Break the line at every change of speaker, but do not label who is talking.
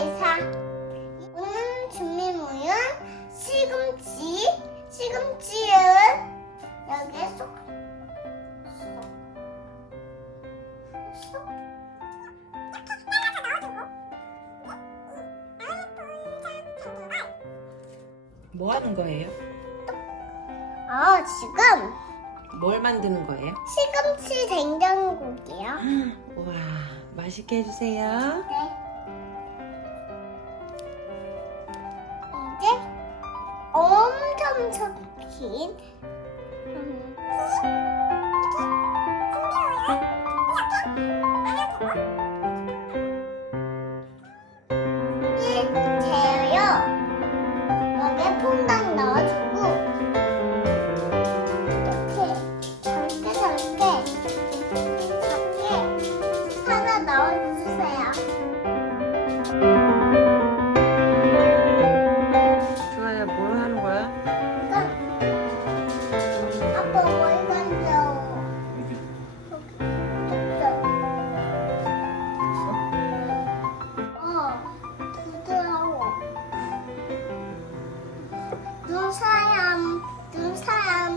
대사 오늘 음, 준비물은 시금치 시금치는 여기에 쏙, 쏙, 쏙. 뭐 하는 거예요?
아 지금
뭘 만드는 거예요?
시금치 된장국이요.
와 맛있게 해주세요.
네. 엄청 섞인 눈 사람 눈 사람.